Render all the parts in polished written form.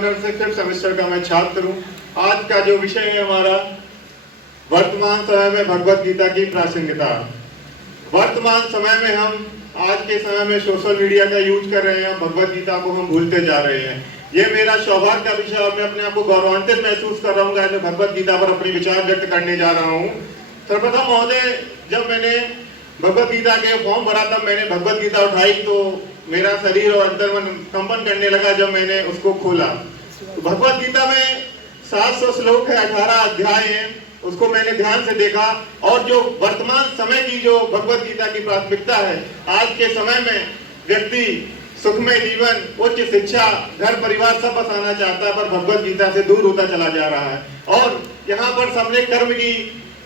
Honour से 5th semester का मैं छात्र हूँ। आज का जो विषय है हमारा, वर्तमान समय में भगवत गीता की प्रासंगिकता। वर्तमान समय में हम आज के समय में सोशल मीडिया का यूज कर रहे हैं, भगवत गीता को हम भूलते जा रहे हैं। ये मेरा सौभाग्य का विषय और मैं अपने आप को गौरवान्वित महसूस कर रहा हूँ कि मैं भगवत गीता पर अपने विचार व्यक्त करने जा रहा हूँ। सर्वप्रथम महोदय, जब मैंने भगवत गीता के फॉर्म भरा तब मैंने भगवत गीता उठाई तो मेरा शरीर और अंतर्मन कंपन करने लगा जब मैंने उसको खोला। तो भगवत गीता में 700 श्लोक है, 18 अध्याय हैं, उसको मैंने ध्यान से देखा और जो वर्तमान समय की जो भगवत गीता की प्राथमिकता है, आज के समय में व्यक्ति सुखमय जीवन, उच्च शिक्षा, घर परिवार सब बसाना चाहता है, पर भगवत गीता से दूर होता चला जा रहा है। और यहाँ पर सबने कर्म की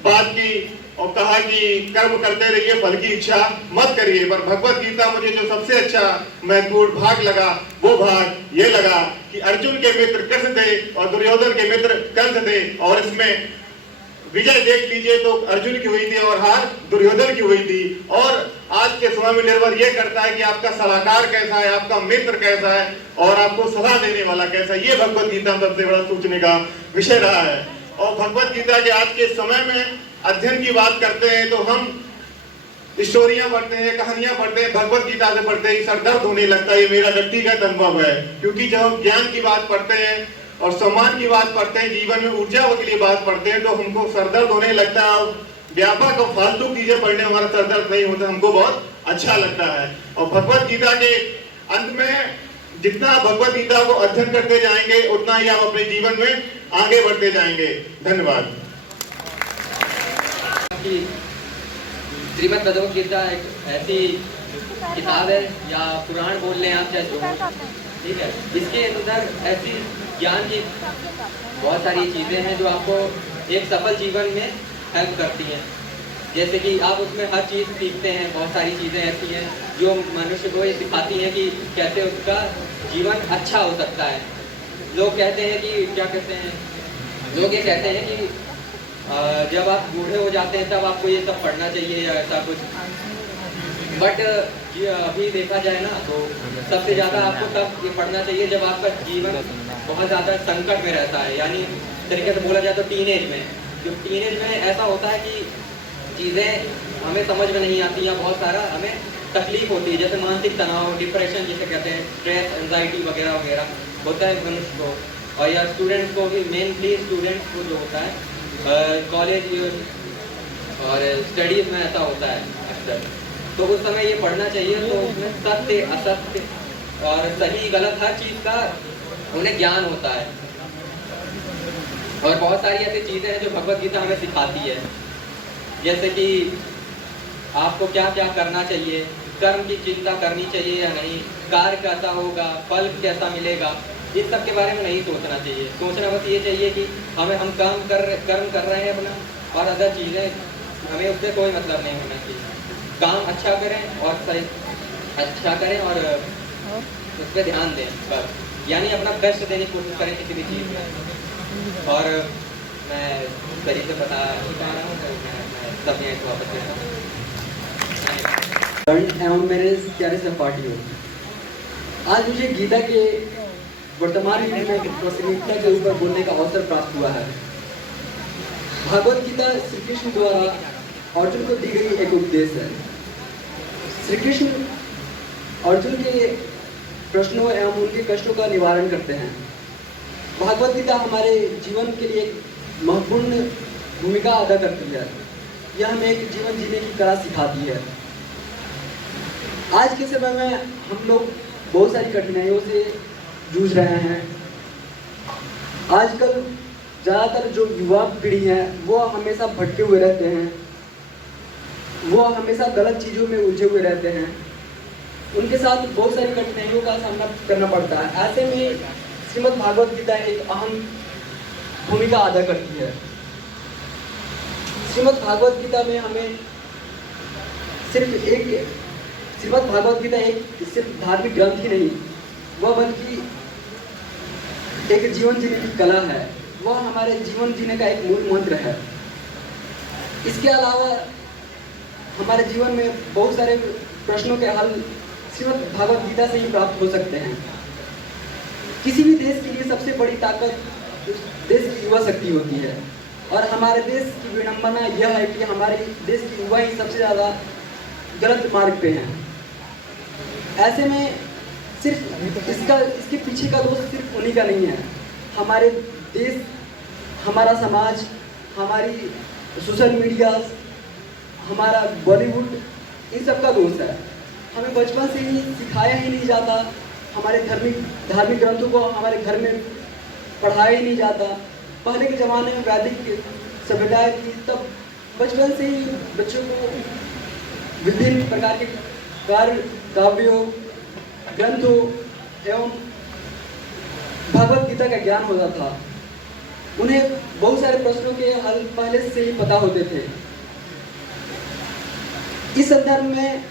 बात की और कहा कि कर्म करते रहिए, फल की इच्छा मत करिए। पर भगवत गीता मुझे जो सबसे अच्छा महत्वपूर्ण भाग लगा वो भाग ये लगा कि अर्जुन के मित्र कृष्ण थे और दुर्योधन के मित्र कंस थे, और इसमें विजय देख लीजिए तो अर्जुन की हुई थी और हार दुर्योधन की हुई थी। और आज के समय में निर्भर यह करता है कि आपका सलाहकार कैसा है, आपका मित्र कैसा है और आपको सलाह देने वाला कैसा है। ये भगवत गीता में सबसे बड़ा सोचने का विषय रहा है। और भगवत गीता के आज के समय में अध्ययन की बात करते हैं तो हम स्टोरियां पढ़ते हैं, कहानियां पढ़ते हैं, भगवत गीता से पढ़ते ही सर दर्द होने लगता है। ये मेरा व्यक्तिगत अनुभव है, क्योंकि जब हम ज्ञान की बात पढ़ते हैं और सम्मान की बात पढ़ते हैं, जीवन में ऊर्जा के लिए बात पढ़ते हैं, तो हमको सरदर्द होने लगता है। व्यापक और फालतू चीजें पढ़ने हमारा सरदर्द नहीं होता, हमको बहुत अच्छा लगता है। और भगवत गीता के अंत में जितना भगवत गीता को अध्ययन करते जाएंगे उतना ही आप अपने जीवन में आगे बढ़ते जाएंगे। धन्यवाद। श्रीमद् भगवत गीता एक ऐसी किताब है, या पुराण बोल लें आप, चाहे जो, ठीक है, इसके अंदर ऐसी ज्ञान की बहुत सारी चीज़ें हैं जो आपको एक सफल जीवन में हेल्प करती हैं। जैसे कि आप उसमें हर चीज़ सीखते हैं, बहुत सारी चीज़ें ऐसी हैं जो मनुष्य को ये सिखाती हैं कि कैसे उसका जीवन अच्छा हो सकता है। लोग कहते हैं कि क्या कहते हैं, लोग ये कहते हैं कि जब आप बूढ़े हो जाते हैं तब आपको ये सब पढ़ना चाहिए या ऐसा कुछ, बट ये अभी देखा जाए ना तो सबसे ज़्यादा आपको तब ये पढ़ना चाहिए जब आपका जीवन बहुत ज़्यादा संकट में रहता है। यानी तरीके से बोला जाए तो टीनेज में, जो टीनेज में ऐसा होता है कि चीज़ें हमें समझ में नहीं आती या बहुत सारा हमें तकलीफ होती है, जैसे मानसिक तनाव, डिप्रेशन जिसे कहते हैं, स्ट्रेस, एंजाइटी वगैरह वगैरह होता है मनुष्य को। और या स्टूडेंट्स को भी, मेनली स्टूडेंट्स को जो होता है कॉलेज और स्टडीज़ में ऐसा होता है अक्सर, तो उस समय ये पढ़ना चाहिए। तो उसमें सत्य असत्य और सही गलत हर चीज़ का उन्हें ज्ञान होता है। और बहुत सारी ऐसी चीज़ें हैं जो भगवत गीता हमें सिखाती है, जैसे कि आपको क्या क्या करना चाहिए, कर्म की चिंता करनी चाहिए या नहीं, कार्य कैसा होगा, फल कैसा मिलेगा, इस सब के बारे में नहीं सोचना चाहिए। सोचना बस ये चाहिए कि हम कर्म कर रहे हैं अपना, और अदर चीज़ें हमें उससे कोई मतलब नहीं होना चाहिए। काम अच्छा करें और सही अच्छा करें और उस पर ध्यान दें बस, यानी अपना बेस्ट देने की कोशिश करें किसी भी चीज़ में। और मैं सही से बता रहा हूँ तो मैं सब यहाँ से वापस एवं मेरे प्यारे सहपाठियों, आज मुझे गीता के वर्तमान युग में प्रासंगिकता के ऊपर बोलने का अवसर प्राप्त हुआ है। भगवत गीता श्री कृष्ण द्वारा अर्जुन को दी गई एक उपदेश है। श्री कृष्ण अर्जुन के प्रश्नों एवं उनके कष्टों का निवारण करते हैं। भगवत गीता हमारे जीवन के लिए एक महत्वपूर्ण भूमिका अदा करती है। यह हमें एक जीवन जीने की कला सिखाती है। आज के समय में हम लोग बहुत सारी कठिनाइयों से जूझ रहे हैं। आजकल ज़्यादातर जो युवा पीढ़ी है वो हमेशा भटके हुए रहते हैं, वो हमेशा गलत चीज़ों में उलझे हुए रहते हैं। उनके साथ बहुत सारी कठिनाइयों का सामना करना पड़ता है। ऐसे में श्रीमद् भागवत गीता एक अहम भूमिका अदा करती है। श्रीमद् भागवत गीता में हमें श्रीमद् भागवत गीता एक सिर्फ धार्मिक ग्रंथ ही नहीं, वह बल्कि एक जीवन जीने की कला है। वह हमारे जीवन जीने का एक मूल मंत्र है। इसके अलावा हमारे जीवन में बहुत सारे प्रश्नों के हल श्रीमद् भागवत गीता से ही प्राप्त हो सकते हैं। किसी भी देश के लिए सबसे बड़ी ताकत उस देश की युवा शक्ति होती है, और हमारे देश की विडंबना यह है कि हमारे देश की युवा ही सबसे ज़्यादा गलत मार्ग पे हैं। ऐसे में सिर्फ इसके पीछे का दोष सिर्फ उन्हीं का नहीं है, हमारे देश, हमारा समाज, हमारी सोशल मीडिया, हमारा बॉलीवुड, इन सब का दोष है। हमें बचपन से ही सिखाया ही नहीं जाता, हमारे धार्मिक ग्रंथों को हमारे घर में पढ़ाया ही नहीं जाता। पहले के ज़माने में वैदिक सभ्यता थी, तब बचपन से ही बच्चों को विभिन्न प्रकार के काव्यों, ग्रंथों एवं भगवत गीता का ज्ञान होता था। उन्हें बहुत सारे प्रश्नों के हल पहले से ही पता होते थे। इस संदर्भ में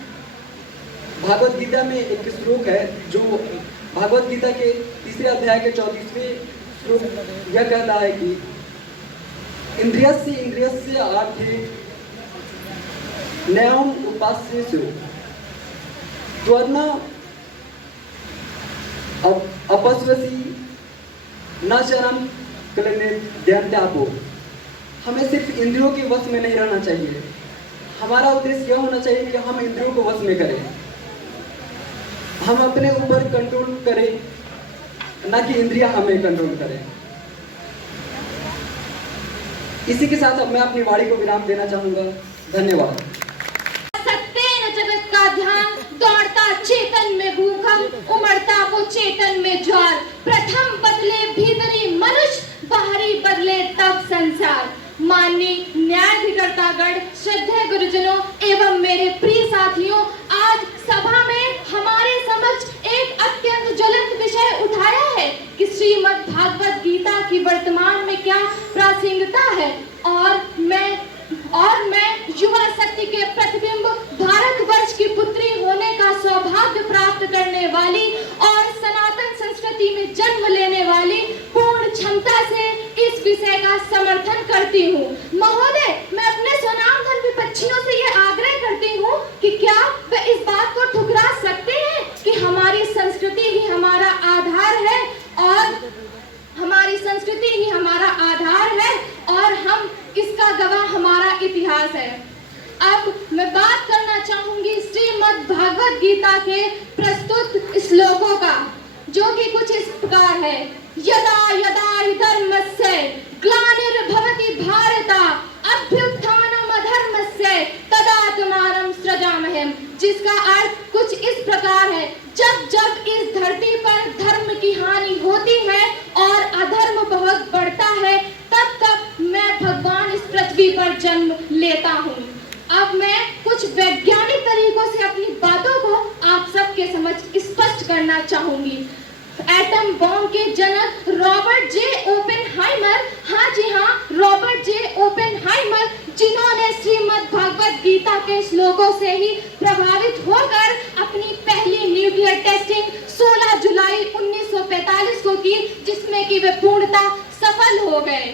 भागवत गीता में एक श्लोक है जो भागवत गीता के 3 अध्याय के 34वें श्लोक यह कहता है कि इंद्रियस्य आर्थे नयम उपास्येषु त्वरना अपस्वसी न शरम क्लेनेद्यन्त्यापो। हमें सिर्फ इंद्रियों के वश में नहीं रहना चाहिए, हमारा उद्देश्य यह होना चाहिए कि हम इंद्रियों को वश में करें, हम अपने ऊपर कंट्रोल करें, ना कि इंद्रियां हमें कंट्रोल करें। इसी के साथ अब मैं अपनी वाणी को विराम देना चाहूंगा। धन्यवाद। जगत का ध्यान, दौड़ता चेतन में भूकंप, उमड़ता वो चेतन में ज्वार। प्रथम बदले भीतरी मनुष्य, बाहरी बदले तब संसार। माननीय न्यायाधिकर्तागण, श्रद्धेय गुरुजनों एवं मेरे प्रिय साथियों, आज सभा में हमारे समक्ष एक अत्यंत ज्वलंत विषय उठाया है कि श्रीमद् भागवत गीता की वर्तमान में क्या प्रासंगिकता है, और मैं युवा शक्ति के प्रतिबिंब, भारतवर्ष की पुत्री होने का सौभाग्य प्राप्त करने वाली और सनातन संस्कृति में जन्म लेने वाली पूर्ण क्षमता से इस विषय का समर्थन करती हूँ। महोदय, मैं अपने स्वनामधन विपक्षियों से यह आग्रह करती हूँ कि क्या वे इस बात को ठुकरा सकते हैं कि हमारी संस्कृति ही हमारा आधार है, और हमारी संस्कृति ही हमारा आधार है, और हम इसका गवाह हमारा इतिहास है। अब मैं बात करना चाहूंगी श्रीमद् भागवत गीता के प्रस्तुत श्लोकों का, जो कि कुछ इस प्रकार है। यदा यदा हि धर्मस्य ग्लानिर्भवति भारत अभ्युत्थानमधर्मस्य तदात्मानं सृजामहे। जिसका अर्थ कुछ इस प्रकार है, जब जब इस धरती पर धर्म की हानि होती है और अधर्म बहुत बढ़ता है, तब तब मैं भगवान इस पृथ्वी पर जन्म लेता हूँ। अब मैं कुछ वैज्ञानिक तरीकों से अपनी बातों को आप सबके समझ स्पष्ट करना चाहूंगी। एटम बॉम्ब के जनक रॉबर्ट जे ओपेनहाइमर, हाँ जी हाँ, रॉबर्ट जे ओपेनहाइमर, जिन्होंने श्रीमद् भागवत गीता के श्लोकों से ही प्रभावित होकर अपनी पहली न्यूक्लियर टेस्टिंग 16 जुलाई 1945 को की, जिसमें कि वे पूर्णतः सफल हो गए।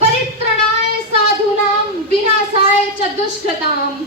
परित्रणाय साधूनां विनाशाय च दुष्कृताम्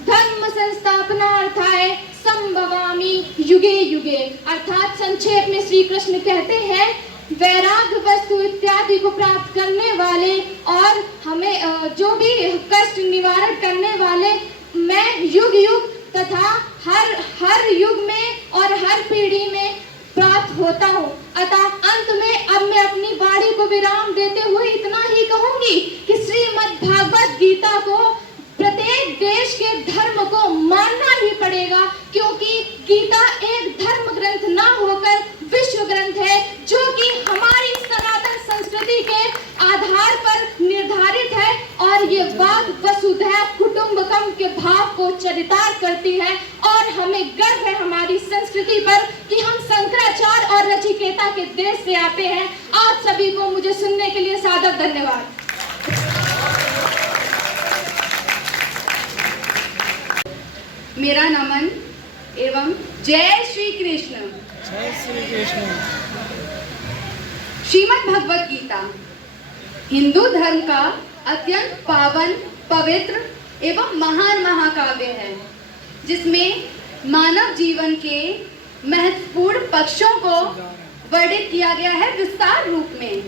धर्म संस्थापनार्थाय संभवामि युगे युगे। अर्थात संक्षेप में श्री कृष्ण कहते हैं, वैराग्य वस्तु इत्यादि को प्राप्त करने वाले और हमें जो भी कष्ट निवारण करने वाले, मैं युग युग तथा हर युग में और हर पीढ़ी में प्राप्त होता हूँ। अतः अंत में अब मैं अपनी वाणी को विराम देते हुए इतना ही कहूंगी कि श्रीमद् भागवत गीता को प्रत्येक देश के धर्म को मानना ही पड़ेगा, क्योंकि गीता एक धर्म ग्रंथ ना होकर विश्व ग्रंथ है, जो कि हमारी सनातन संस्कृति के आधार पर निर्धारित है, और ये वाद वसुधैव कुटुंबकम के भाव को चरितार्थ करती है। और हमें गर्व है हमारी संस्कृति पर कि हम शंकराचार्य और नचिकेता के देश से आते हैं। आप सभी को मुझे सुनने के लिए सादर धन्यवाद। मेरा नमन एवं जय श्री कृष्ण। जय श्री कृष्ण। श्रीमद् भगवत गीता हिंदू धर्म का अत्यंत पावन, पवित्र एवं महान महाकाव्य है, जिसमें मानव जीवन के महत्वपूर्ण पक्षों को वर्णित किया गया है विस्तार रूप में।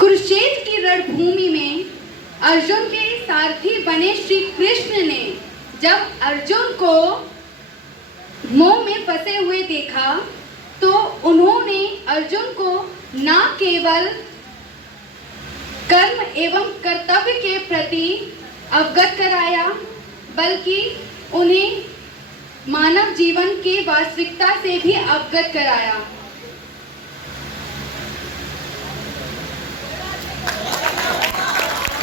कुरुक्षेत्र की रणभूमि में अर्जुन के सारथी बने श्री कृष्ण ने जब अर्जुन को मोह में फंसे हुए देखा तो उन्होंने अर्जुन को न केवल कर्म एवं कर्तव्य के प्रति अवगत कराया बल्कि उन्हें मानव जीवन के वास्तविकता से भी अवगत कराया।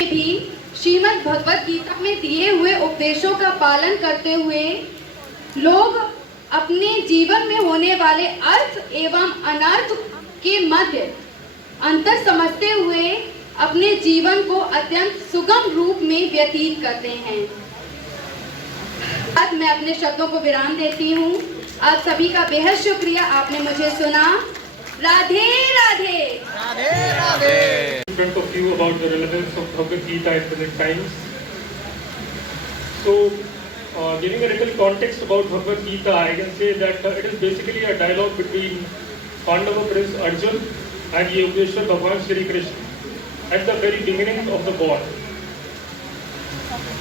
भी श्रीमद् भगवत गीता में दिए हुए उपदेशों का पालन करते हुए लोग अपने जीवन में होने वाले अर्थ एवं अनर्थ के मध्य अंतर समझते हुए अपने जीवन को अत्यंत सुगम रूप में व्यतीत करते हैं। आज मैं अपने शब्दों को विराम देती हूँ। आप सभी का बेहद शुक्रिया, आपने मुझे सुना। Radhe Radhe. Radhe Radhe. In front of you about the relevance of Bhagavad Gita in present times. So, giving a little context about Bhagavad Gita, I can say that it is basically a dialogue between Pandava Prince Arjun and Yogeshwar Bhagwan Shri Krishna at the very beginning of the war.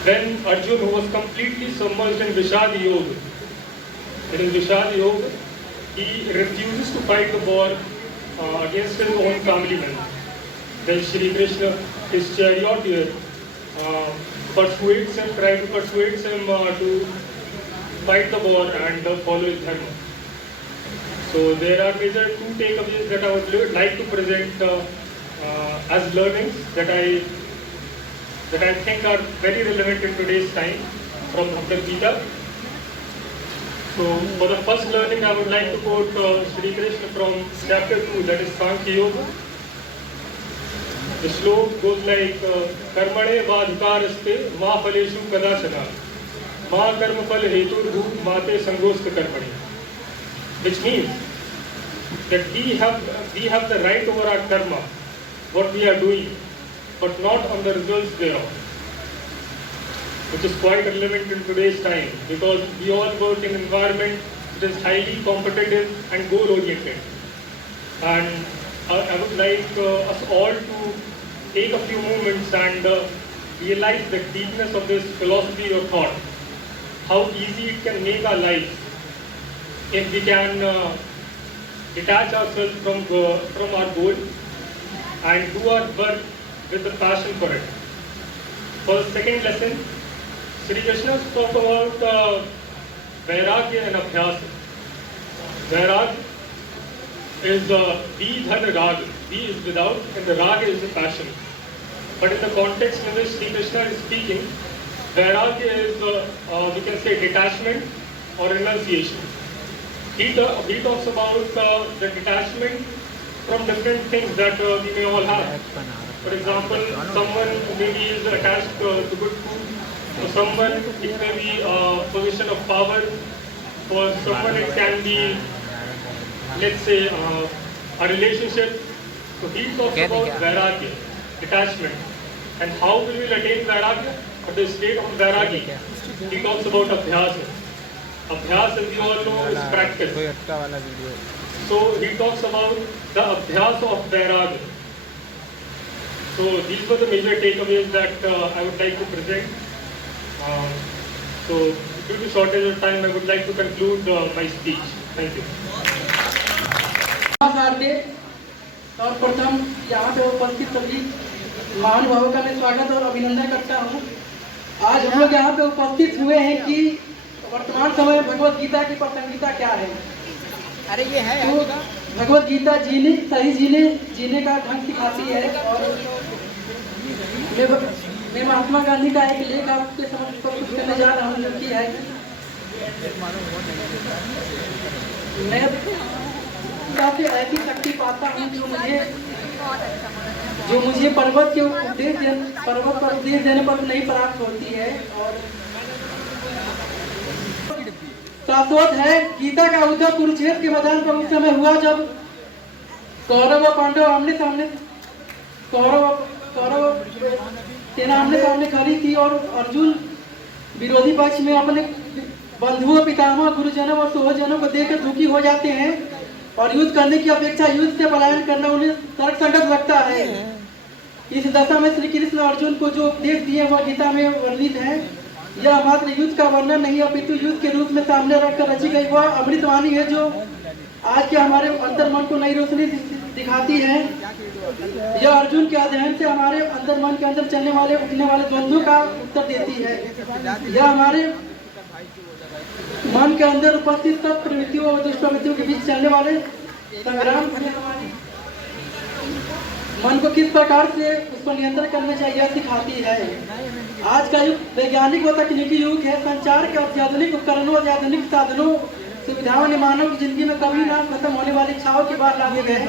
When Arjun, who was completely submerged in Vishad Yoga, it is Vishad Yoga, he refuses to fight the war against his own family men. Then Shri Krishna, his charioteer, persuades him, tries to persuade him to fight the war and follow his dharma. So there are major two takeaways that I would like to present as learnings that I think are very relevant in today's time from Bhagavad Gita. So for the first learning, I would like to quote Shri Krishna from chapter 2, that is Sankhya Yoga. The slok goes like Karmane vadhikaraste ma phaleshu kadachana ma karma phal hetur bhut mate sangosta karmane, which means that we have the right over our karma, what we are doing, but not on the results thereof, which is quite relevant in today's time because we all work in an environment that is highly competitive and goal oriented. And I would like us all to take a few moments and realize the deepness of this philosophy or thought, how easy it can make our lives if we can detach ourselves from our goal and do our work with the passion for it. For the second lesson, Sri Krishna spoke about Vairagya and Abhyasa. Vairagya is Vidhan Rag. V is without and the Rag is the passion. But in the context in which Sri Krishna is speaking, Vairagya is, we can say, detachment or renunciation. He talks about the detachment from different things that we may all have. For example, someone maybe is attached to good food. For someone, it may be a position of power. For someone, it can be, let's say, a relationship. So he talks about Vairagya, detachment. And how will we attain Vairagya? Or the state of Vairagya? He talks about Abhyasa. Abhyasa, as we all know, is practice. So he talks about the Abhyasa of Vairagya. So these were the major takeaways that I would like to present. So due to shortage of time, I would like to conclude my speech. Thank you. और प्रथम यहाँ पे उपस्थित सभी महानुभावों का मैं स्वागत और अभिनंदन करता हूँ। आज हम लोग यहाँ पे उपस्थित हुए हैं कि वर्तमान समय में भगवत गीता की प्रासंगिकता क्या है। अरे ये है तो भगवत गीता सही जीने का ढंग सिखाती है। और मैं महात्मा गांधी का एक लेख आपके समक्ष प्रस्तुत करने जा रहा हूँ, जो कि है मैं काफी ऐसी शक्ति पाता हूँ जो मुझे पर्वत पर उपदेश देने पर नहीं प्राप्त होती है और शाश्वत है। गीता का उद्धव कुरुक्षेत्र के मैदान पर उस समय हुआ जब कौरव और पांडव आमने सामने कौरव सेना आमने सामने खड़ी थी और अर्जुन विरोधी पक्ष में अपने बंधुओं, पितामह, गुरुजनों और सुहजनों को देखकर दुखी हो जाते हैं। और युद्ध करने की अपेक्षा युद्ध से पलायन करना उन्हें तर्कसंगत लगता है। इस दशा में श्री कृष्ण अर्जुन को जो उपदेश दिए वह गीता में वर्णित है। यह मात्र युद्ध का वर्णन नहीं अपितु युद्ध के रूप में सामने रखकर रची गई वह अमृतवाणी है जो आज के हमारे अंतर मन को नई रोशनी दिखाती है। यह अर्जुन के अध्ययन से हमारे अंतर मन के अंदर चलने वाले उठने वाले द्वंद्वों का उत्तर देती है। यह हमारे मन के अंदर उपस्थित सब प्रवृत्तियों और दुष्प्रवृत्तियों के बीच चलने वाले संग्राम हमारे मन को किस प्रकार से उस पर नियंत्रण करना चाहिए सिखाती है। आज का युग वैज्ञानिक व तकनीकी युग है। संचार के अत्याधुनिक उपकरणों और अत्याधुनिक साधनों सुविधाओं ने मानव की जिंदगी में कभी ना खत्म होने वाली इच्छाओं के बाद लाए गए।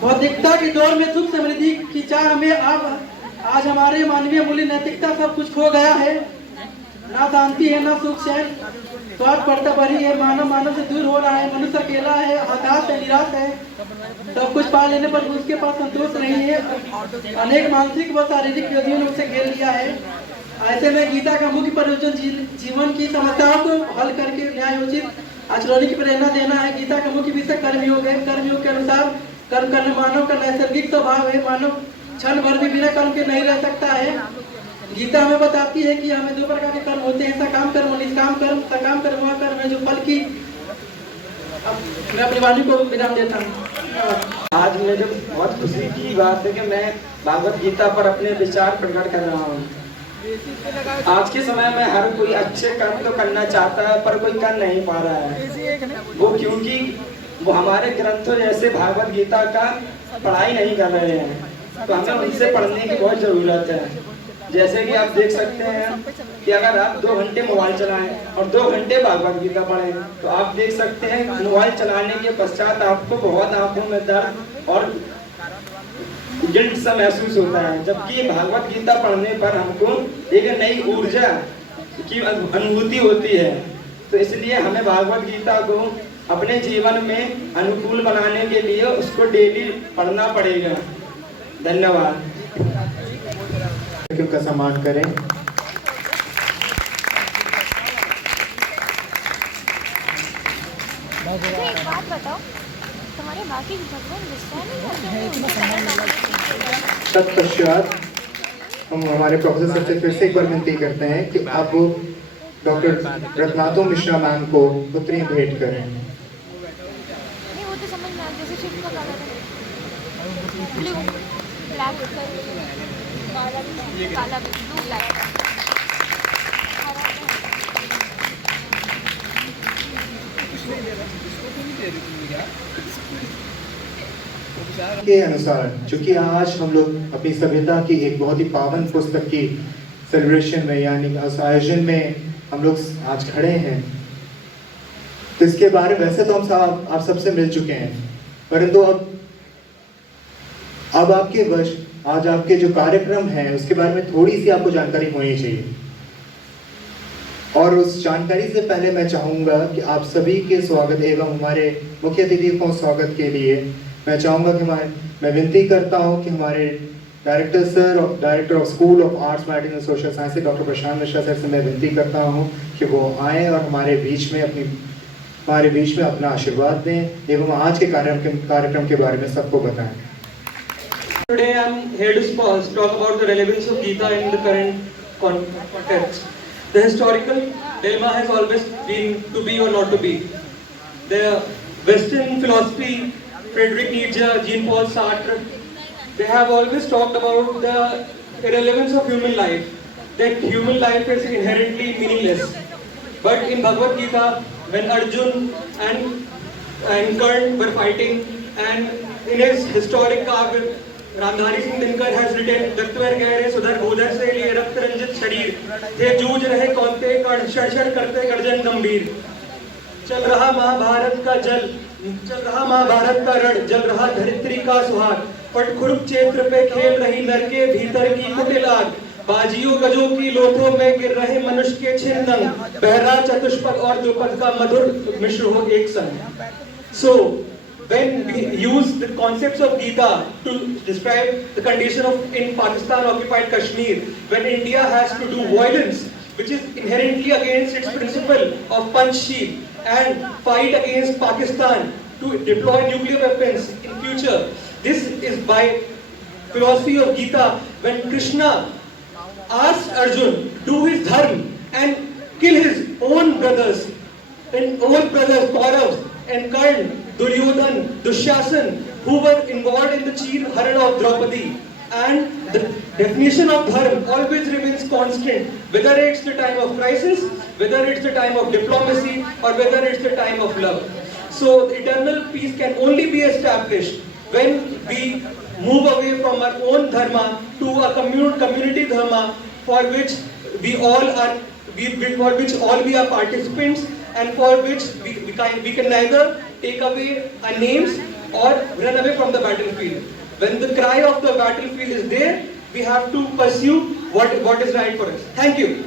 भौतिकता के दौर में सुख समृद्धि की चाह हमें अब आज हमारे मानवीय मूल्य नैतिकता सब कुछ खो गया है। ना शांति है, ना सुख चैन, स्वार्थ बढ़ता बढ़ी है। मानव से दूर हो रहा है। मनुष्य अकेला है, हताश है, निराश है। सब कुछ पा लेने पर उसके पास संतोष नहीं है। अनेक मानसिक व शारीरिक व्याधियों ने उसे घेर लिया है। ऐसे में गीता का मुख्य प्रयोजन जीवन की समस्याओं को हल करके न्यायोचित आचरण की प्रेरणा देना है। गीता का मुख्य विषय कर्मयोग है। कर्मयोग के अनुसार कर्म करना मानव का नैसर्गिक स्वभाव है। मानव क्षण भर भी बिना कर्म के नहीं रह सकता है। गीता हमें बताती है कि हमें दो प्रकार के कर्म होते हैं, सकाम कर्म और निष्काम कर्म। सकाम कर्म वह कर्म है जो फल की। मैं अपनी वाणी को विराम देता हूँ। आज मुझे बहुत खुशी की बात है कि मैं भागवत गीता पर अपने विचार प्रकट कर रहा हूँ। आज के समय में हर कोई अच्छे कर्म तो करना चाहता है पर कोई कर नहीं पा रहा है। वो क्योंकि वो हमारे ग्रंथों जैसे भागवत गीता का पढ़ाई नहीं कर रहे हैं। तो हमें उनसे पढ़ने की बहुत जरूरत है। जैसे कि आप देख सकते हैं कि अगर आप 2 घंटे मोबाइल चलाएं और 2 घंटे भागवत गीता पढ़ें तो आप देख सकते हैं मोबाइल चलाने के पश्चात आपको बहुत आंखों में दर्द और गिल्ट सा महसूस होता है। जबकि भागवत गीता पढ़ने पर हमको एक नई ऊर्जा की अनुभूति होती है। तो इसलिए हमें भागवत गीता को अपने जीवन में अनुकूल बनाने के लिए उसको डेली पढ़ना पड़ेगा। धन्यवाद। उनका सम्मान करें। मुझे एक बात बताओ, तुम्हारे बाकी भगवान गुस्सा नहीं होते? तत्पश्चात हम हमारे प्रोफेसर सर से फिर से एक बार विनती करते हैं कि आप डॉक्टर रत्नातो मिश्रा मैम को उत्तरीय भेंट करें। नहीं वो तो समझ में आ गया, जैसे शिफ्ट का कलर ब्लू ब्लैक काला ब्लू ब्लैक। के अनुसार चूंकि आज हम लोग अपनी सभ्यता की एक बहुत ही पावन पुस्तक की सेलिब्रेशन में यानी उस आयोजन में हम लोग आज खड़े हैं, तो इसके बारे में वैसे तो हम आप सबसे मिल चुके हैं, परंतु अब आपके वर्ष आज आपके जो कार्यक्रम है उसके बारे में थोड़ी सी आपको जानकारी होनी चाहिए। और उस जानकारी से पहले मैं चाहूँगा कि आप सभी के स्वागत एवं हमारे मुख्य अतिथि को स्वागत के लिए मैं चाहूँगा कि मैं विनती करता हूँ कि हमारे director of school of arts mathematics and social science doctor Prashant Mishra sir से मैं विनती करता हूँ कि वो आएँ और हमारे बीच में अपना आशीर्वाद दें एवं आज के कार्यक्रम के बारे में सबको बताएं। Today I am here to talk about the relevance of Gita in the current context. The historical dilemma has always been to be or not to be. The Western philosophy, Friedrich Nietzsche, Jean-Paul Sartre, they have always talked about the irrelevance of human life, that human life is inherently meaningless. But in Bhagavad Gita, when Arjun and Karn were fighting, and in his historic kavya, Ramdhari Singh Dinkar has written दत्तवर गहरे सुधर भूधर से लिए रक्त रंजित शरीर थे जूझ रहे कौनते कण शर्षण करते गर्जन गंभीर चल रहा महाभारत का रण जल रहा धरित्री का सुहाग पट कुरुक्षेत्र पे खेल रही नर के भीतर की कुटिल आग बाजियों गजों की लोथों में गिर रहे मनुष्य के छिन्नंग बहरा चतुष्पद और द्विपद का मधुर मिश्र हो एक संग। So when we use the concepts of Gita to describe the condition of in Pakistan occupied Kashmir, when India has to do violence which is inherently against its principle of Panchsheel, and fight against Pakistan to deploy nuclear weapons in future. This is by philosophy of Gita, when Krishna asked Arjun to do his dharma and kill his own brothers Kauravas and Karna, Duryodhan, Dushasan, who were involved in the cheat Haran of Draupadi. And the definition of dharma always remains constant, whether it's the time of crisis, whether it's the time of diplomacy, or whether it's the time of love. So eternal peace can only be established when we move away from our own dharma to a community dharma, for which we all are participants, and for which we can neither take away our names or run away from the battlefield. When the cry of the battlefield is there, we have to pursue what is right for us. Thank you.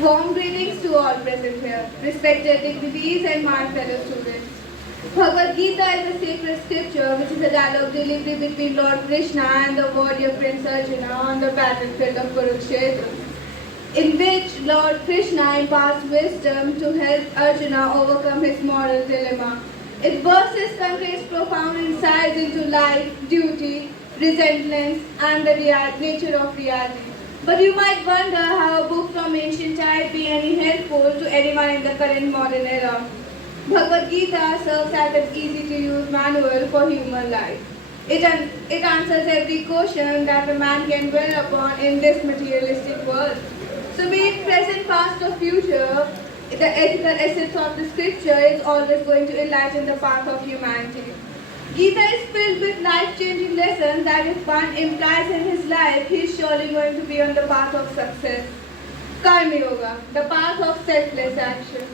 Warm greetings to all present here, respected dignitaries and my fellow students. Bhagavad Gita is a sacred scripture which is a dialogue delivery between Lord Krishna and the warrior Prince Arjuna on the battlefield of Kurukshetra, in which Lord Krishna imparts wisdom to help Arjuna overcome his moral dilemma. It verses conveys profound insights into life, duty, resentment, and the nature of reality. But you might wonder how a book from ancient time be any helpful to anyone in the current modern era. Bhagavad Gita serves as an easy-to-use manual for human life. It answers every question that a man can dwell upon in this materialistic world. So be it present, past or future, the ethical essence of the scripture is always going to enlighten the path of humanity. Gita is filled with life-changing lessons that if one implies in his life, he is surely going to be on the path of success. Karma Yoga, the path of selfless action.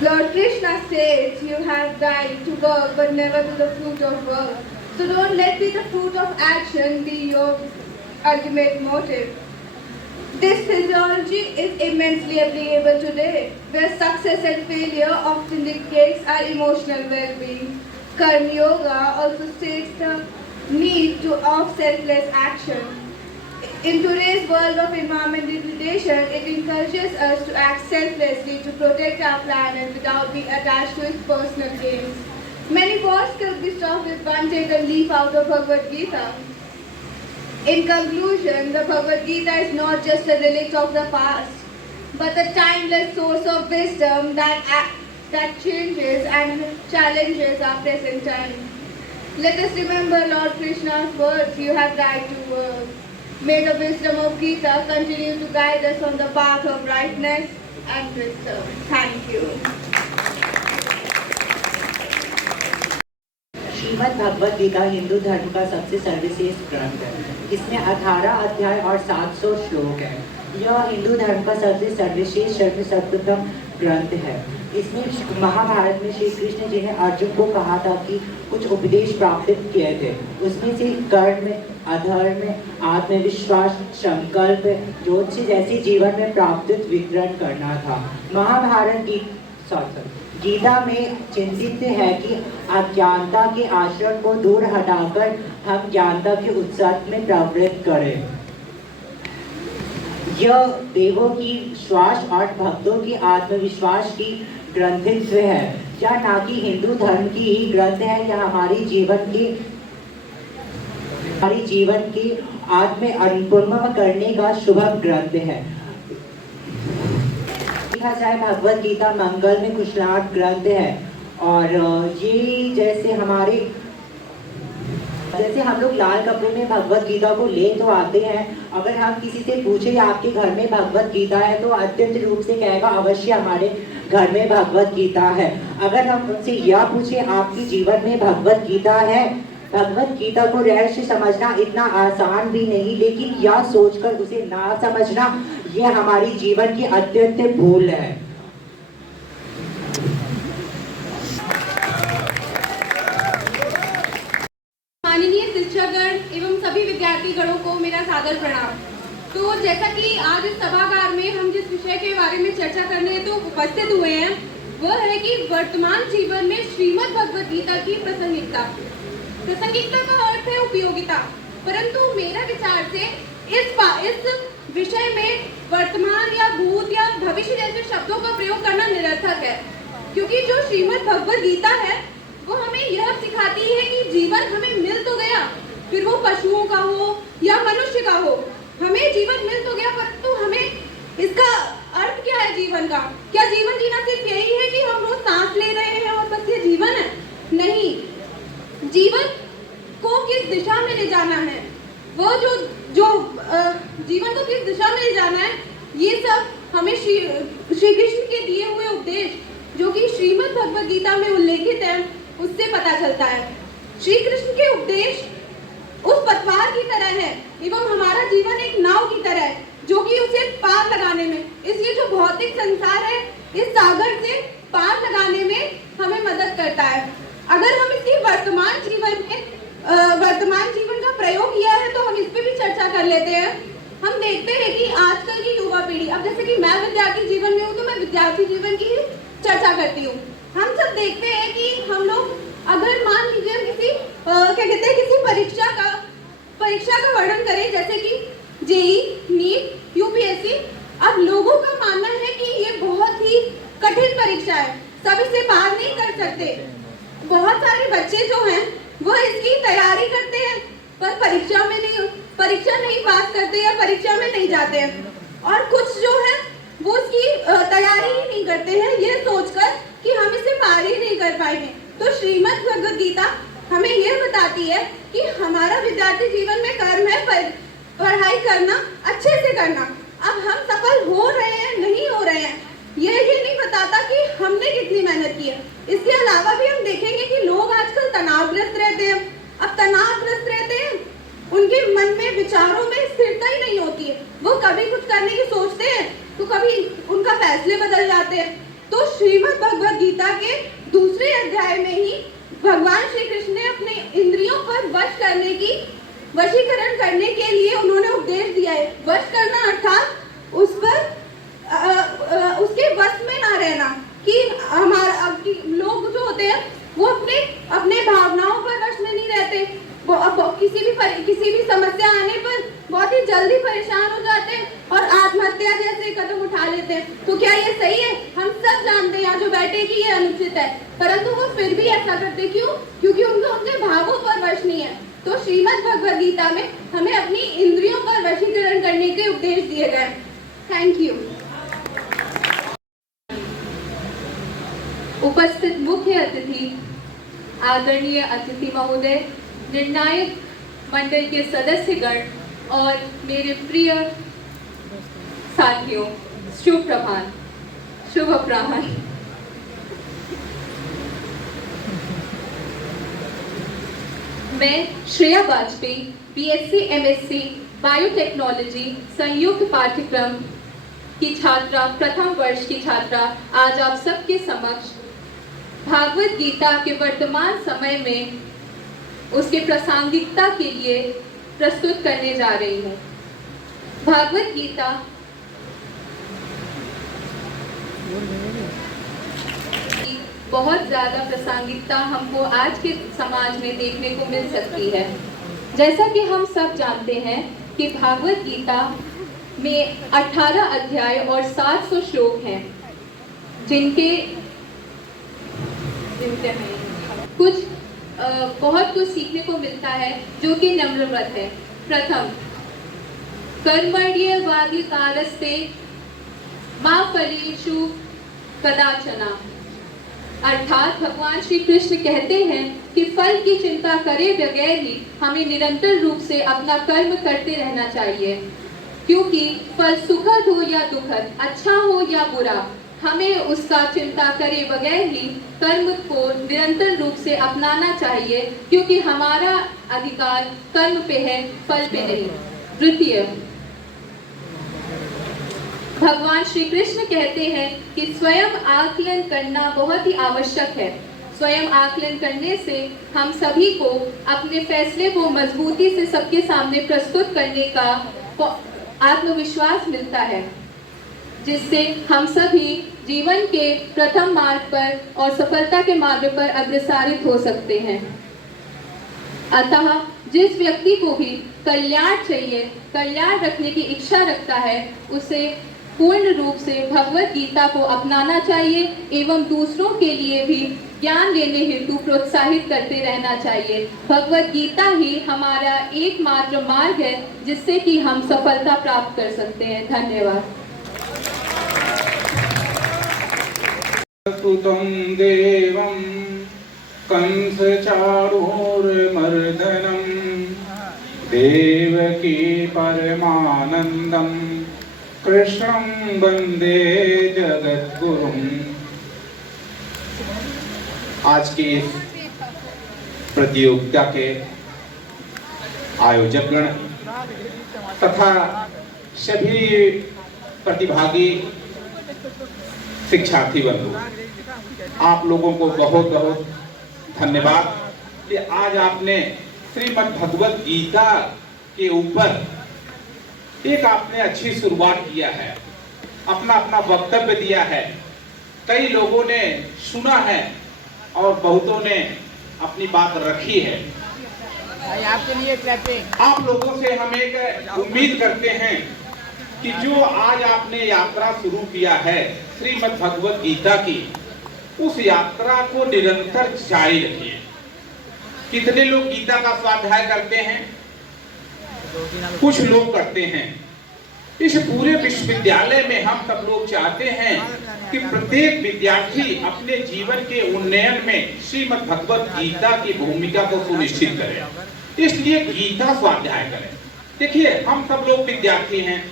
Lord Krishna states, you have right to work but never to the fruit of work. So don't let be the fruit of action be your ultimate motive. This physiology is immensely applicable today, where success and failure often dictates our emotional well-being. Karma Yoga also states the need of selfless action. In today's world of environmental degradation, it encourages us to act selflessly to protect our planet without being attached to its personal gains. Many wars could be stopped with one taken leaf out of Bhagavad Gita. In conclusion, the Bhagavad Gita is not just a relic of the past, but a timeless source of wisdom that changes and challenges our present time. Let us remember Lord Krishna's words, you have right to work. May the wisdom of Gita continue to guide us on the path of rightness and wisdom. Thank you. Shrimad Bhagavad Gita Hindu धर्म का सबसे सर्वश्रेष्ठ ग्रंथ है। इसमें 18 अध्याय और 700 श्लोक है। यह हिंदू धर्म का सबसे सर्वश्रेष्ठ सर्वोत्तम ग्रंथ है। इसमें महाभारत में श्री कृष्ण जी ने अर्जुन को कहा था कि कुछ उपदेश प्राप्त किए थे। उसमें से कर्म, अधर्म, आत्मविश्वास, संकल्प, ज्योतिष जैसे जीवन में प्राप्त वितरण करना था। महाभारत गीता में चिंतित है कि अज्ञानता के आश्रम को दूर हटाकर हम ज्ञानता के उत्साह में प्रवृत्त करें। यह देवों की श्वास और भक्तों की आत्मविश्वास की ग्रंथित्व है, यह ना कि हिंदू धर्म की ही ग्रंथ है। यह हमारी जीवन के आत्म अनुपूर्ण करने का शुभ ग्रंथ है। देखा जाए भगवद गीता मंगल में कुशलार्थ ग्रंथ है और ये जैसे हम लोग लाल कपड़े में भगवद गीता को ले तो आते हैं। अगर हम किसी से पूछे आपके घर में भगवद गीता है तो अत्यंत रूप से कहेगा अवश्य हमारे घर में भगवद गीता है। अगर हम उनसे यह पूछे आपके जीवन में भगवद गीता है, भगवद गीता को रहस्य समझना इतना आसान भी नहीं, लेकिन यह सोचकर उसे ना समझना यह हमारी जीवन की अत्यंत भूल है। माननीय शिक्षकगण एवं सभी विद्यार्थी गणों को मेरा सादर प्रणाम। तो जैसा कि आज इस सभागार में हम जिस विषय के बारे में चर्चा करने हेतु उपस्थित हुए हैं वह है कि वर्तमान जीवन में श्रीमद् भगवद गीता की प्रासंगिकता। प्रासंगिकता का अर्थ है उपयोगिता, परंतु मेरा विचार से इस विषय में वर्तमान या भूत या भविष्य जैसे शब्दों का प्रयोग करना निरर्थक है, क्योंकि जो श्रीमद् भगवद गीता है वो हमें यह सिखाती है कि जीवन हमें मिल तो गया, फिर वो पशुओं का हो या मनुष्य का हो, हमें जीवन मिल तो गया, परंतु हमें इसका अर्थ क्या है जीवन का? क्या जीवन जीना सिर्फ यही है कि हम रोज सांस ले रहे हैं और बस ये जीवन है? नहीं, जीवन को किस दिशा में ले जाना है, वो जो जीवन को किस दिशा में ले जाना है, ये सब हमें श्री कृष्ण के दिए हुए उपदेश जो कि श्रीमद् भगवद गीता में उल्लेखित है उससे पता चलता है। श्री कृष्ण के उपदेश उस पतवार की तरह है एवं हमारा जीवन एक नाव की तरह है जो कि उसे पार लगाने में, इसलिए जो भौतिक संसार है इस सागर से पार लगाने में हमें मदद करता है। अगर हम इसकी वर्तमान जीवन का प्रयोग किया है तो हम इस पे भी चर्चा कर लेते हैं। हम देखते हैं कि आजकल की युवा पीढ़ी, अब जैसे कि मैं विद्यार्थी जीवन में हूँ तो मैं विद्यार्थी जीवन की ही चर्चा करती हूँ। हम सब देखते हैं कि हम लोग अगर मान लीजिए किसी किसी परीक्षा का वर्णन करें, जैसे कि जेई, नीट, यूपीएससी, अब लोगों का मानना है कि ये बहुत ही कठिन परीक्षा है, सब इसे पार नहीं कर सकते। बहुत सारे बच्चे जो हैं वो इसकी तैयारी करते हैं पर परीक्षा नहीं पास करते या परीक्षा में नहीं जाते हैं, और कुछ जो है वो इसकी तैयारी ही नहीं करते हैं ये सोचकर कि हम इसे पार ही नहीं कर पाएंगे। तो श्रीमद् भगवद गीता हमें यह बताती है कि हमारा विद्यार्थी जीवन में कर्म है पढ़ाई करना, अच्छे से करना। अब हम सफल हो रहे हैं नहीं हो रहे हैं ये नहीं बताता कि हमने कितनी मेहनत की है। इसके अलावा भी हम देखेंगे कि लोग आजकल तनावग्रस्त रहते हैं। अब तनावग्रस्त रहते हैं, उनके मन में विचारों में स्थिरता ही नहीं होती है, वो कभी कुछ करने की सोचते हैं तो कभी उनका फैसले बदल जाते हैं। तो श्रीमद् भगवद गीता के दूसरे अध्याय में ही भगवान श्री कृष्ण ने अपने इंद्रियों पर वशीकरण करने के लिए उन्होंने उपदेश दिया है। वश करना अर्थात उस पर उसके वश में ना रहना, कि लोग जो होते हैं वो अपने भावनाओं पर वश में नहीं रहते, वो अब किसी भी समस्या आने पर बहुत ही जल्दी परेशान हो जाते हैं और आत्महत्या जैसे कदम उठा लेते हैं। तो क्या ये सही है? हम सब जानते हैं यहाँ जो बैठे कि ये अनुचित है, परंतु वो फिर भी ऐसा करते क्यों? क्योंकि उनके भावों पर वश नहीं है। तो श्रीमद् भगवद गीता में हमें अपनी इंद्रियों पर वशीकरण करने के उपदेश दिए गए। Thank you. उपस्थित मुख्य अतिथि, आदरणीय अतिथि महोदय, निर्णायक मंडल के सदस्यगण और मेरे प्रिय साथियों, शुभ प्रभात, शुभ अपराह्न। मैं Shreya Vajpayee, BSc MSc biotechnology संयुक्त पाठ्यक्रम की छात्रा, प्रथम वर्ष की छात्रा, आज आप सबके समक्ष भागवत गीता के वर्तमान समय में उसके प्रासंगिकता के लिए प्रस्तुत करने जा रही हूँ। भागवत गीता बहुत ज़्यादा प्रासंगिकता हमको आज के समाज में देखने को मिल सकती है। जैसा कि हम सब जानते हैं कि भागवत गीता में 18 अध्याय और 700 श्लोक हैं, जिनके कुछ बहुत कुछ सीखने को मिलता है जो कि निम्नवत है। प्रथम, कर्मण्येवाधिकारस्ते मा फलेषु कदाचन, अर्थात भगवान श्री कृष्ण कहते हैं कि फल की चिंता करे बगैर ही हमें निरंतर रूप से अपना कर्म करते रहना चाहिए, क्योंकि फल सुखद हो या दुखद, अच्छा हो या बुरा, हमें उसका चिंता करे बगैर ही कर्म को निरंतर रूप से अपनाना चाहिए, क्योंकि हमारा अधिकार कर्म पे है, फल पे नहीं। द्वितीय, भगवान श्री कृष्ण कहते हैं कि स्वयं आकलन करना बहुत ही आवश्यक है। स्वयं आकलन करने से हम सभी को अपने फैसले को मजबूती से सबके सामने प्रस्तुत करने का आत्मविश्वास मिलता है, जिससे हम सभी जीवन के प्रथम मार्ग पर और सफलता के मार्ग पर अग्रसरित हो सकते हैं। अतः जिस व्यक्ति को भी कल्याण चाहिए, कल्याण रखने की इच्छा रखता है, उसे पूर्ण रूप से भगवत गीता को अपनाना चाहिए एवं दूसरों के लिए भी ज्ञान लेने हेतु प्रोत्साहित करते रहना चाहिए। भगवत गीता ही हमारा एकमात्र मार्ग है जिससे कि हम सफलता प्राप्त कर सकते हैं। धन्यवाद। सुतं देवं कंसचारूरमर्दनं देवकी परमानंदं कृष्णं वंदे जगद्गुरुम्। आज की इस प्रतियोगिता के आयोजकगण तथा सभी प्रतिभागी शिक्षार्थी बंधु, आप लोगों को बहुत बहुत धन्यवाद कि आज आपने श्रीमद् भगवत गीता के ऊपर एक आपने अच्छी शुरुआत किया है, अपना अपना वक्तव्य दिया है। कई लोगों ने सुना है और बहुतों ने अपनी बात रखी है। आपके लिए क्लैपिंग। आप लोगों से हम एक उम्मीद करते हैं कि जो आज आपने यात्रा शुरू किया है श्रीमद् भगवत गीता की, उस यात्रा को निरंतर जारी रखिए। कितने लोग गीता का स्वाध्याय करते हैं? कुछ लोग करते हैं। इस पूरे विश्वविद्यालय में हम सब लोग चाहते हैं कि प्रत्येक विद्यार्थी अपने जीवन के उन्नयन में श्रीमद् भगवत गीता की भूमिका को सुनिश्चित करे, इसलिए गीता स्वाध्याय करें। देखिए, हम सब लोग विद्यार्थी हैं,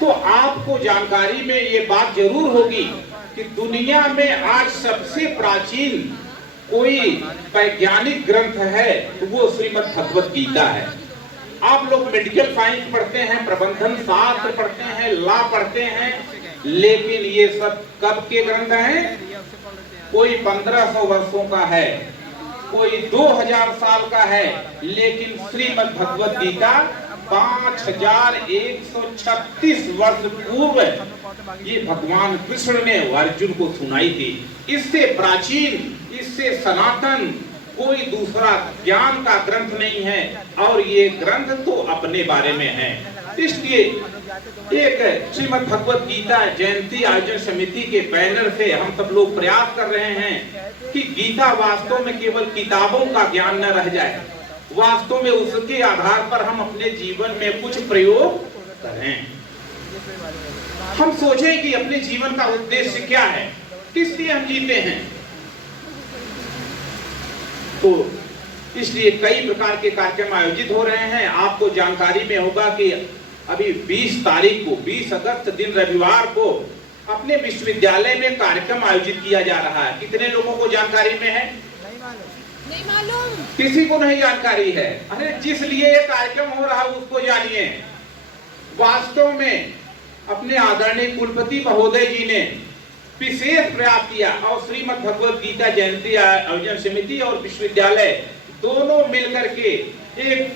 तो आपको जानकारी में ये बात जरूर होगी कि दुनिया में आज सबसे प्राचीन कोई वैज्ञानिक ग्रंथ है तो वो श्रीमद् भगवत गीता है। आप लोग मेडिकल साइंस पढ़ते हैं, प्रबंधन शास्त्र पढ़ते हैं, लॉ पढ़ते हैं, लेकिन ये सब कब के ग्रंथ हैं? कोई 1500 वर्षों का है, कोई 2000 साल का है, लेकिन श्रीमद् भगवत गीता 5136 वर्ष पूर्व ये भगवान कृष्ण ने अर्जुन को सुनाई थी। इससे प्राचीन, इससे सनातन कोई दूसरा ज्ञान का ग्रंथ नहीं है, और ये ग्रंथ तो अपने बारे में है। इसलिए एक श्रीमद् भगवत गीता जयंती आयोजन समिति के बैनर से हम सब लोग प्रयास कर रहे हैं कि गीता वास्तव में केवल किताबों का ज्ञान न रह जाए, वास्तव में उसके आधार पर हम अपने जीवन में कुछ प्रयोग करें। हम सोचें कि अपने जीवन का उद्देश्य क्या है, किस लिए हम जीते हैं। तो इसलिए कई प्रकार के कार्यक्रम आयोजित हो रहे हैं। आपको जानकारी में होगा कि अभी 20 तारीख को, 20 अगस्त दिन रविवार को अपने विश्वविद्यालय में कार्यक्रम आयोजित किया जा रहा है। कितने लोगों को जानकारी में है? नहीं मालूम। किसी को नहीं जानकारी है? अरे जिस लिए ये कार्यक्रम हो रहा है उसको जानिए। वास्तव में अपने आदरणीय कुलपति महोदय जी ने विशेष प्रयास किया और श्रीमद् भगवत गीता जयंती आयोजन समिति और विश्वविद्यालय दोनों मिलकर के एक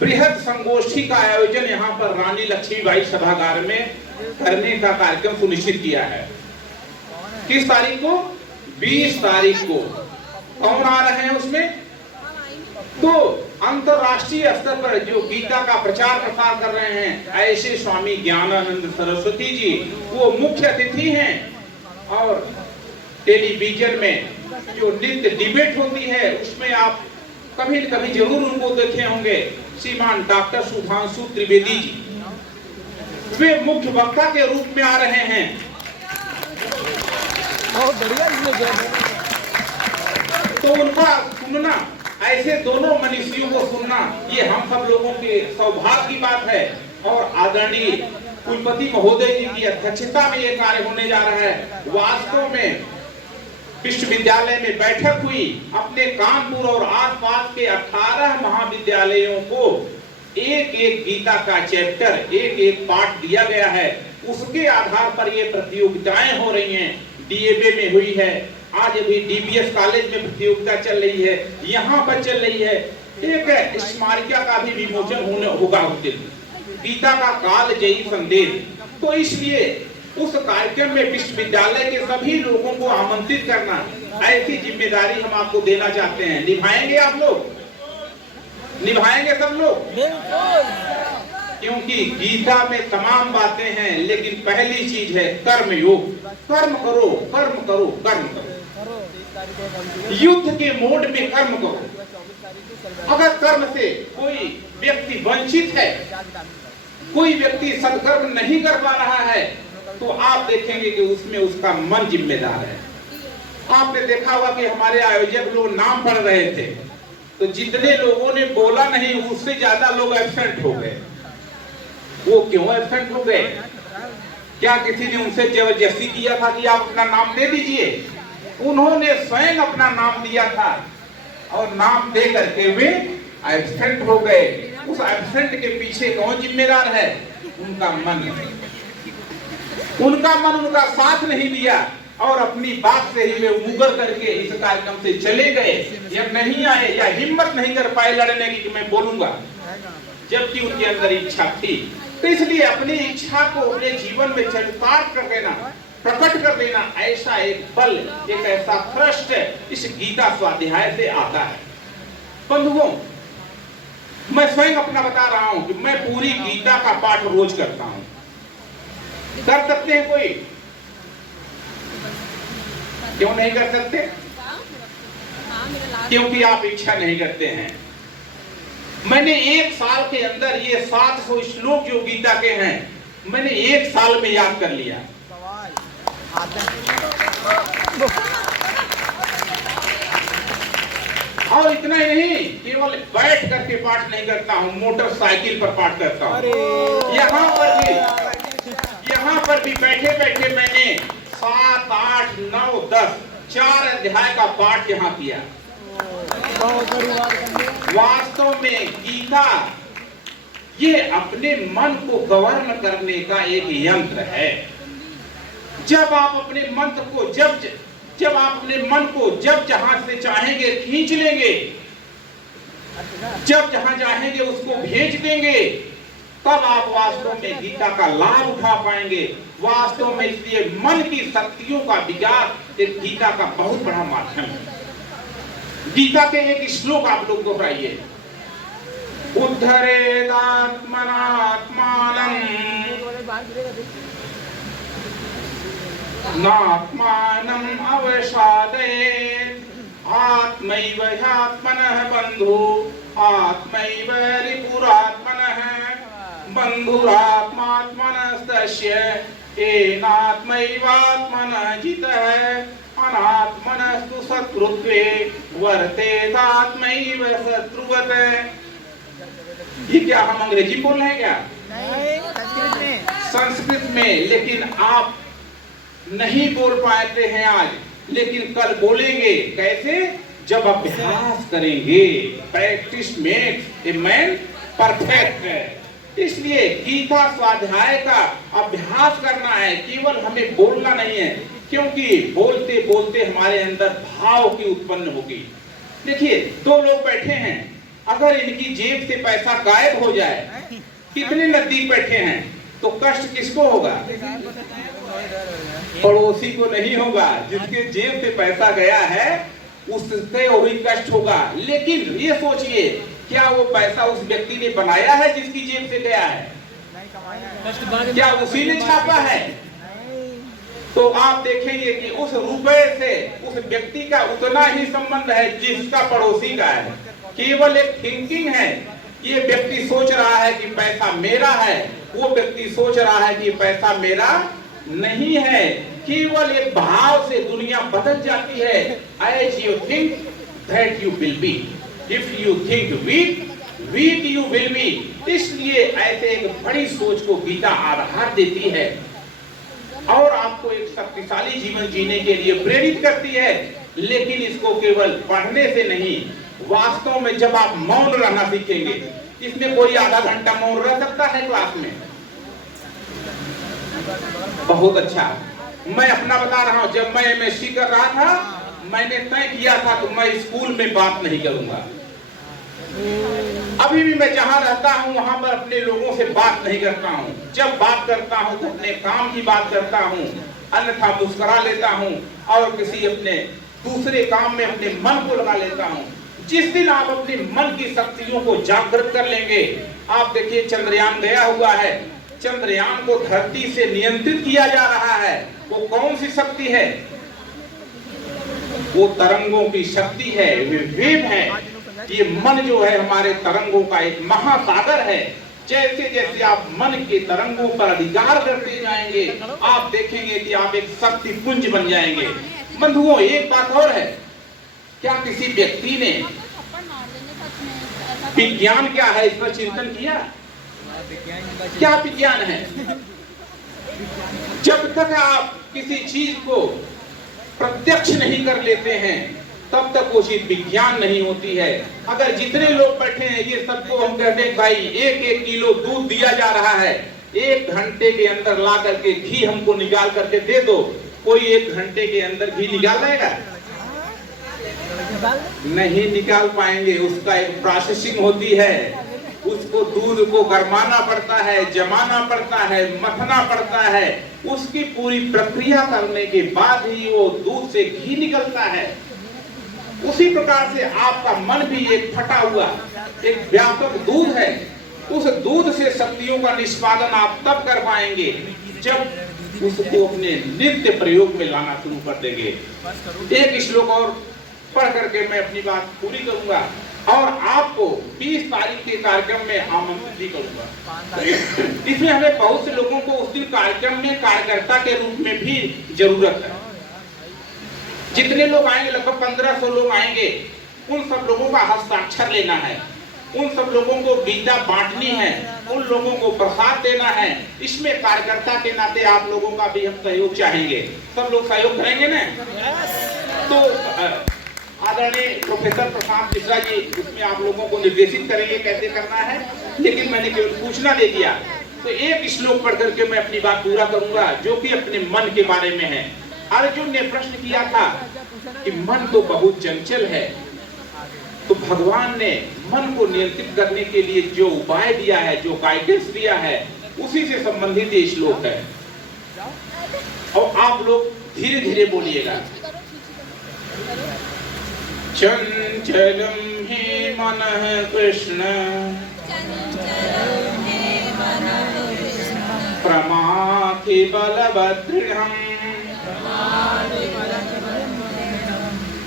बृहद संगोष्ठी का आयोजन यहाँ पर रानी लक्ष्मीबाई सभागार में करने का कार्यक्रम सुनिश्चित किया है। किस तारीख को? 20 तारीख को। कौन आ रहे हैं उसमें? तो अंतरराष्ट्रीय स्तर पर जो गीता का प्रचार प्रसार कर रहे हैं ऐसे स्वामी ज्ञानानंद सरस्वती जी, वो मुख्य अतिथि हैं। और टेलीविजन में जो नित्य डिबेट होती है उसमें आप कभी न कभी जरूर उनको देखे होंगे, श्रीमान डॉक्टर सुधांशु त्रिवेदी जी, वे मुख्य वक्ता के रूप में आ रहे हैं। बहुत बढ़िया। तो उनका सुनना, ऐसे दोनों मनीषियों को सुनना, ये हम सब लोगों के सौभाग्य की बात है। और आदरणीय कुलपति महोदय जी की अध्यक्षता में ये कार्य होने जा रहा है। वास्तव में विश्वविद्यालय में बैठक हुई, अपने कानपुर और आसपास के 18 महाविद्यालयों को एक एक गीता का चैप्टर, एक एक पाठ दिया गया है। उसके आधार पर ये प्रतियोगिताएं हो रही हैं। डीएबी में हुई है, आज अभी डीबीएस कॉलेज में प्रतियोगिता चल रही है, यहाँ पर चल रही है। एक स्मारिका का भी विमोचन होगा उस दिन, गीता का काल जयी संदेश। तो इसलिए उस कार्यक्रम में विश्वविद्यालय के सभी लोगों को आमंत्रित करना, ऐसी जिम्मेदारी हम आपको देना चाहते हैं। निभाएंगे आप लोग? निभाएंगे सब लोग? क्योंकि गीता में तमाम बातें हैं, लेकिन पहली चीज है कर्म योग। कर्म करो, कर्म करो, कर्म करो, युद्ध के मोड में कर्म करो। अगर कर्म से कोई व्यक्ति वंचित है, कोई व्यक्ति सत्कर्म नहीं कर पा रहा है, तो आप देखेंगे कि उसमें उसका मन जिम्मेदार है। आपने देखा होगा कि हमारे आयोजक लोग नाम पढ़ रहे थे, तो जितने लोगों ने बोला नहीं उससे ज्यादा लोग एब्सेंट हो गए। वो क्यों एब्सेंट हो गए? क्या किसी ने उनसे जबरदस्ती किया था कि आप अपना नाम दे दीजिए? उन्होंने स्वयं अपना नाम दिया था और नाम दे करके वे एब्सेंट हो गए। उस एब्सेंट के पीछे कौन जिम्मेदार है? उनका मन। उनका मन उनका साथ नहीं दिया और अपनी बात से ही वे मुकर करके इस कार्यक्रम से चले गए, या नहीं आए, या हिम्मत नहीं कर पाए लड़ने की कि मैं बोलूंगा, जबकि उनके अंदर इच्छा थी। तो इसलिए अपनी इच्छा को अपने जीवन में चरितार्थ कर देना, प्रकट कर देना, ऐसा एक बल, एक ऐसा कृष्ट इस गीता स्वाध्याय से आता है। बंधुओं, मैं स्वयं अपना बता रहा हूं कि मैं पूरी गीता का पाठ रोज करता हूं। कर सकते हैं कोई? क्यों नहीं कर सकते? क्योंकि आप इच्छा नहीं करते हैं। मैंने एक साल के अंदर ये 700 श्लोक जो गीता के हैं, मैंने एक साल में याद कर लिया। और इतना ही नहीं, केवल बैठ करके पाठ नहीं करता हूँ, मोटरसाइकिल पर पाठ करता हूँ। यहाँ पर भी बैठे बैठे मैंने 7, 8, 9, 10 4 अध्याय का पाठ यहाँ किया। वास्तव में गीता ये अपने मन को गवर्न करने का एक यंत्र है। जब आप अपने मन को जब आप अपने मन को जब जहां से चाहेंगे खींच लेंगे, जब जहां चाहेंगे उसको भेज देंगे, तब आप वास्तव में गीता का लाभ उठा पाएंगे। वास्तव में इसलिए मन की शक्तियों का विकास एक गीता का बहुत बड़ा माध्यम है। गीता के एक श्लोक आप लोग दोहराइए। उद्धरेदात्मनात्मानं नात्मानं अवसादयेत् आत्मैव ह्यात्मनः बन्धु आत्मैव रिपुरात्मनः बन्धुरात्मात्मनस्तस्य येनात्मैवात्मनः जितः अनात्मनस्तु शत्रुत्वे वर्तेतात्मैव शत्रुवत्। ये क्या हम अंग्रेजी बोल रहे हैं क्या? नहीं, संस्कृत में। लेकिन आप नहीं बोल पाते हैं आज, लेकिन कल बोलेंगे। कैसे? जब अभ्यास करेंगे। Practice makes a man perfect. इसलिए गीता स्वाध्याय का अभ्यास करना है, केवल हमें बोलना नहीं है, क्योंकि बोलते बोलते हमारे अंदर भाव की उत्पन्न होगी। देखिए, 2 लोग बैठे हैं, अगर इनकी जेब से पैसा गायब हो जाए, कितने नजदीक बैठे हैं, तो कष्ट किसको होगा? पड़ोसी को नहीं होगा। जिसके जेब से पैसा गया है उससे वही कष्ट होगा। लेकिन ये सोचिए, क्या वो पैसा उस व्यक्ति ने बनाया है जिसकी जेब से गया है? क्या उसी ने छापा है? तो आप देखेंगे कि उस रुपए से उस व्यक्ति का उतना ही संबंध है जिसका पड़ोसी का है। केवल एक थिंकिंग है। ये व्यक्ति सोच रहा है कि पैसा मेरा है, वो व्यक्ति सोच रहा है कि पैसा मेरा नहीं है। केवल एक भाव से दुनिया बदल जाती है। As you think that you will be. If you think weak, weak you will be. इसलिए ऐसे एक बड़ी सोच को गीता आधार देती है और आपको एक शक्तिशाली जीवन जीने के लिए प्रेरित करती है। लेकिन इसको केवल पढ़ने से नहीं, वास्तव में जब आप मौन रहना सीखेंगे, इसमें कोई आधा घंटा मौन रह सकता है क्लास में? बहुत अच्छा। मैं अपना बता रहा हूं, जब मैं एमएससी कर रहा था, मैंने तय किया था कि मैं स्कूल में बात नहीं करूंगा। अभी भी मैं जहां रहता हूं वहां पर अपने लोगों से बात नहीं करता हूं। जब बात करता हूं तो अपने काम की बात करता हूं, अन्यथा मुस्कुरा लेता हूं और किसी अपने दूसरे काम में अपने मन को लगा लेता हूं। जिस दिन आप अपने मन की शक्तियों को जागृत कर लेंगे, आप देखिए चंद्रयान गया हुआ है, चंद्रयान को धरती से नियंत्रित किया जा रहा है। वो कौन सी शक्ति है? वो तरंगों की शक्ति है, वे वेव है। ये मन जो है हमारे तरंगों का एक महासागर है। जैसे जैसे आप मन के तरंगों पर अधिकार करते जाएंगे, आप देखेंगे कि आप एक शक्ति पुंज बन जाएंगे। बंधुओं, एक बात और है, क्या किसी व्यक्ति ने विज्ञान क्या है इस पर चिंतन किया? क्या विज्ञान है? जब तक आप किसी चीज को प्रत्यक्ष नहीं कर लेते हैं, तब तक वो चीज विज्ञान नहीं होती है। अगर जितने लोग बैठे हैं, ये सबको हम कहते हैं भाई 1-1 किलो दूध दिया जा रहा है, 1 घंटे के अंदर ला करके घी हमको निकाल करके दे दो, कोई 1 घंटे के अंदर घी निकाल लेगा? नहीं निकाल पाएंगे। उसका एक प्रोसेसिंग होती है, उसको दूध को गरमाना पड़ता है, जमाना पड़ता है, मथना पड़ता है। उसकी पूरी प्रक्रिया करने के बाद ही वो दूध से घी निकलता है। उसी प्रकार से आपका मन भी एक फटा हुआ एक व्यापक दूध है। उस दूध से शक्तियों का निष्पादन आप तब कर पाएंगे जब उसको अपने नित्य प्रयोग में लाना शुरू कर देंगे। एक श्लोक और पढ़ करके मैं अपनी बात पूरी करूंगा और आपको 20 तारीख के कार्यक्रम में आमंत्रित भी करूंगा। इसमें हमें बहुत से लोगों को उस दिन कार्यक्रम में कार्यकर्ता के रूप में भी जरूरत है। जितने लोग आएंगे, लगभग 1500 लोग आएंगे, उन सब लोगों का हस्ताक्षर लेना है, उन सब लोगों को बीजा बांटनी है, उन लोगों को प्रसाद देना है। इसमें कार्यकर्ता के नाते आप लोगों का भी हम सहयोग चाहेंगे। सब लोग सहयोग करेंगे ना? तो आदरणीय प्रोफेसर प्रशांत मिश्रा जी उसमें आप लोगों को निर्देशित करेंगे कैसे करना है, लेकिन मैंने केवल सूचना दे दिया। तो एक श्लोक पढ़ करके मैं अपनी बात पूरा करूंगा, जो कि अपने मन के बारे में है। अर्जुन ने प्रश्न किया था कि मन तो बहुत चंचल है, तो भगवान ने मन को नियंत्रित करने के लिए जो उपाय दिया है, जो गाइडेंस दिया है, उसी से संबंधित ये श्लोक है। और आप लोग धीरे धीरे बोलिएगा। चंचलम ही मनः कृष्ण प्रमाथि बलवदृढ़म्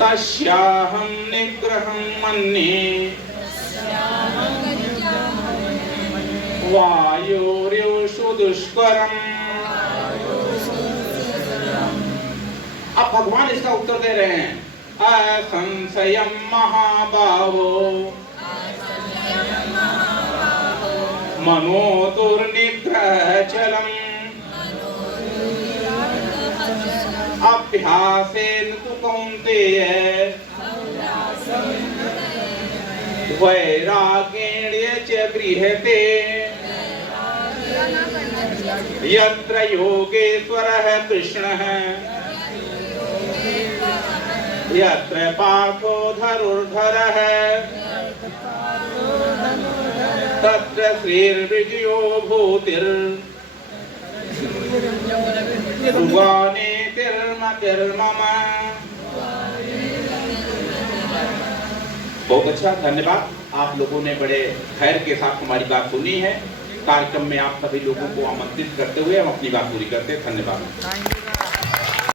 तस्याहं निग्रहं मन्ये वायोर्योषु दुष्करम्। अब भगवान इसका उत्तर दे रहे हैं, असंशयं महाबाहो मनो दुर्निग्रह चलम् अभ्यासेन तु कौन्तेय वैराग्येण च गृह्यते यत्र योगेश्वरः कृष्णः यत्र पार्थो धनुर्धरः तत्र श्रीर्विजयो भूतिर् बहुत अच्छा, धन्यवाद। आप लोगों ने बड़े खैर के साथ हमारी बात सुनी है। कार्यक्रम में आप सभी लोगों को आमंत्रित करते हुए हम अपनी बात पूरी करते हैं। धन्यवाद।